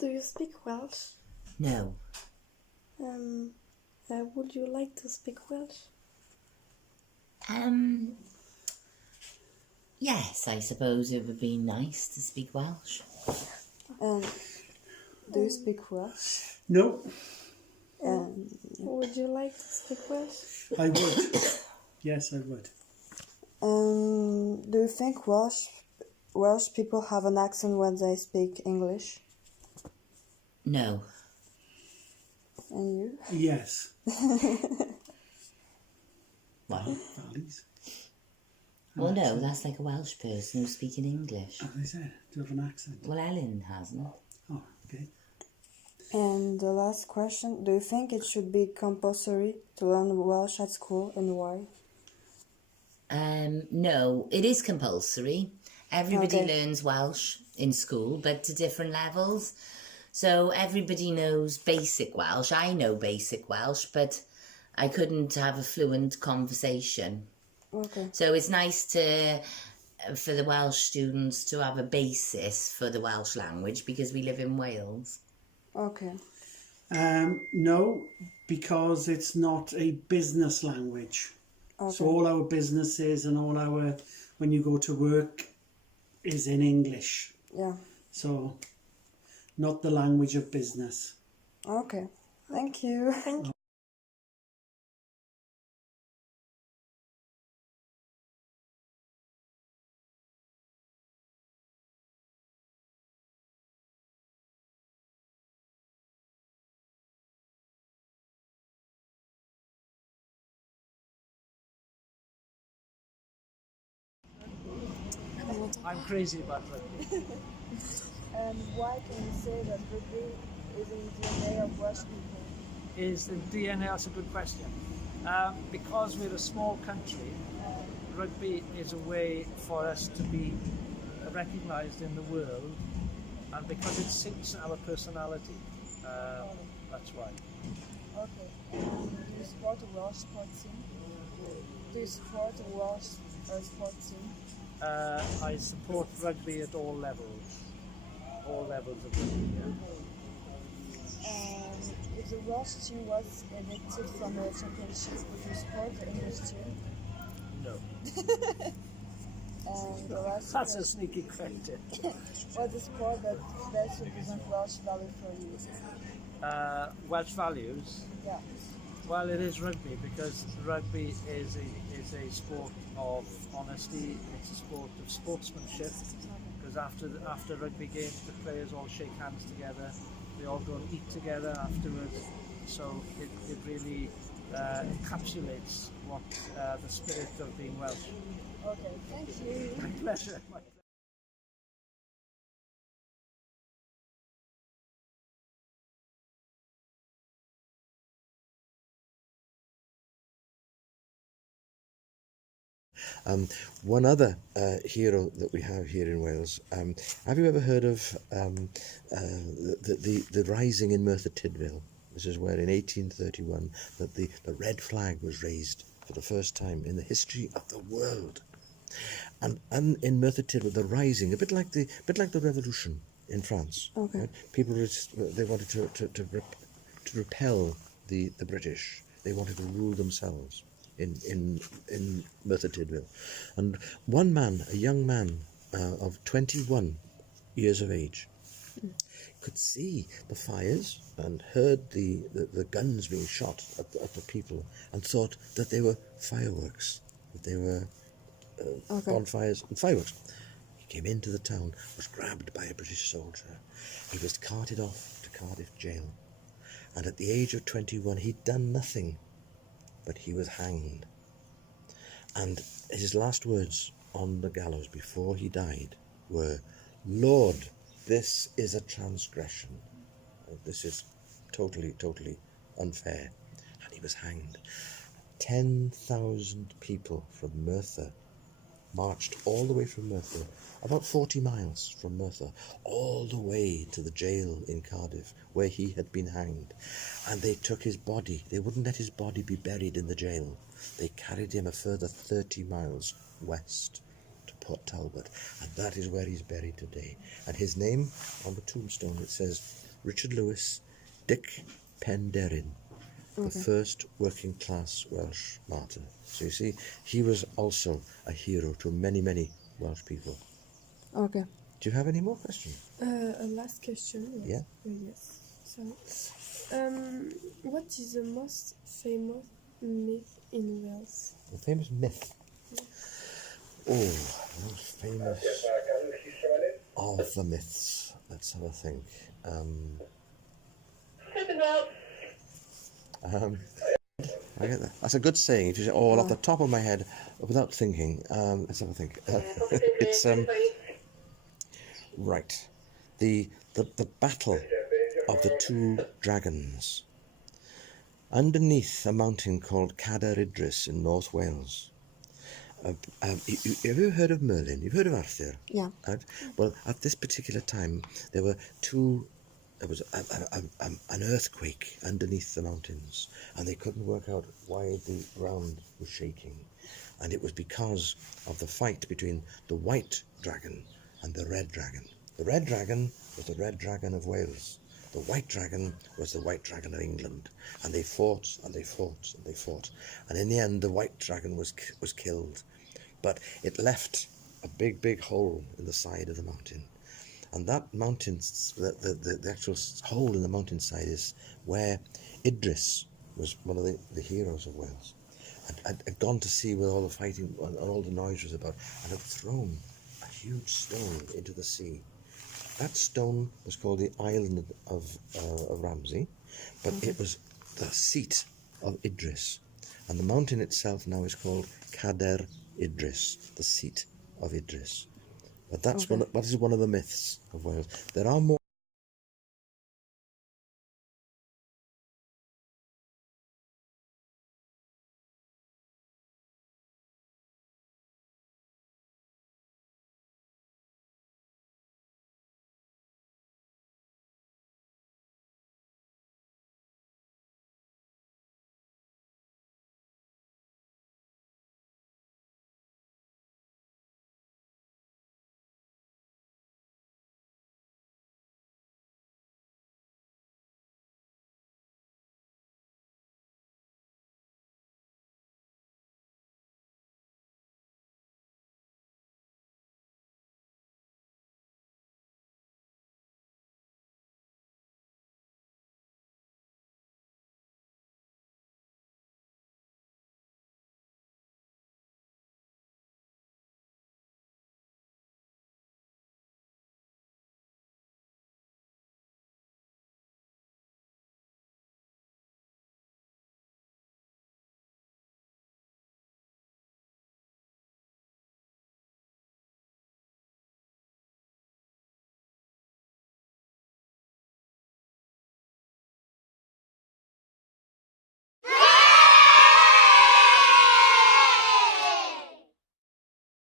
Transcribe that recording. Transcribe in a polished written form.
Do you speak Welsh? No. Would you like to speak Welsh? Yes, I suppose it would be nice to speak Welsh. Do you speak Welsh? No, Would you like to speak Welsh? I would. Yes, I would. Do you think Welsh people have an accent when they speak English? No. And you? Yes. Why? Valleys. Well, no, that's like a Welsh person who's speaking English. Oh, is it? Do you have an accent? Well, Ellen hasn't. Oh, okay. And the last question, do you think it should be compulsory to learn Welsh at school, and why? No, it is compulsory. Everybody Okay. learns Welsh in school, but to different levels. So everybody knows basic Welsh. I know basic Welsh, but I couldn't have a fluent conversation. Okay. So it's nice for the Welsh students to have a basis for the Welsh language because we live in Wales. Okay. No, because it's not a business language. Okay. So all our businesses and all our, when you go to work, is in English. Yeah. So, not the language of business. Okay. Thank you. Thank you. I'm crazy about rugby. And why can you say that rugby is in the DNA of Welsh people? Is the DNA? That's a good question. Because we're a small country, rugby is a way for us to be recognised in the world, and because it suits our personality. That's why. Okay. Do you support a Welsh sports team? Do you support a Welsh sports team? I support rugby at all levels. All levels of rugby. Yeah. If the Welsh team was evicted from a championship, would you support the English team? No. And the last That's a question, sneaky question. what is sport that best represents Welsh value for you? Welsh values. Yeah. Well, it is rugby because rugby is a sport of honesty. It's a sport of sportsmanship. Because after rugby games, the players all shake hands together. They all go and eat together afterwards. So it really encapsulates what the spirit of being Welsh. Okay. Thank you. My pleasure. My pleasure. One other hero that we have here in Wales, have you ever heard of the rising in Merthyr Tydfil? This is where in 1831 that the red flag was raised for the first time in the history of the world. And in Merthyr Tydfil, the rising, a bit like the revolution in France. Okay. Right? People they wanted to repel the British. They wanted to rule themselves in Merthyr Tydfil. And one man, a young man of 21 years of age, could see the fires and heard the guns being shot at the people and thought that they were fireworks, that they were bonfires and fireworks. He came into the town, was grabbed by a British soldier. He was carted off to Cardiff jail. And at the age of 21, he'd done nothing, but he was hanged. And his last words on the gallows before he died were, "Lord, this is a transgression. This is totally unfair." And he was hanged. 10,000 people from Merthyr marched all the way from Merthyr, about 40 miles from Merthyr, all the way to the jail in Cardiff where he had been hanged. And they took his body. They wouldn't let his body be buried in the jail. They carried him a further 30 miles west to Port Talbot, and that is where he's buried today. And his name on the tombstone, it says Richard Lewis Dick Penderyn, the first working class Welsh martyr. So you see, he was also a hero to many, many Welsh people. Okay. Do you have any more questions? A last question. Yeah. Yes. So, what is the most famous myth in Wales? The famous myth. Oh, the most famous of the myths. Let's have a think. I get that. That's a good saying. If you say, "Oh, off the top of my head, without thinking," let's have a think. It's right. The battle of the two dragons underneath a mountain called Cadre Idris in North Wales. Have you heard of Merlin? You've heard of Arthur? Yeah. Right? Well, at this particular time, there was an earthquake underneath the mountains, and they couldn't work out why the ground was shaking. And it was because of the fight between the white dragon and the red dragon. The red dragon was the red dragon of Wales. The white dragon was the white dragon of England. And they fought, and they fought, and they fought. And in the end, the white dragon was killed. But it left a big, big hole in the side of the mountain. And that mountain, the actual hole in the mountainside is where Idris was one of the heroes of Wales. Had gone to see where all the fighting and all the noise was about, and had thrown a huge stone into the sea. That stone was called the Island of Ramsey, but it was the seat of Idris. And the mountain itself now is called Cadre Idris, the seat of Idris. But that is one of the myths of Wales. There are more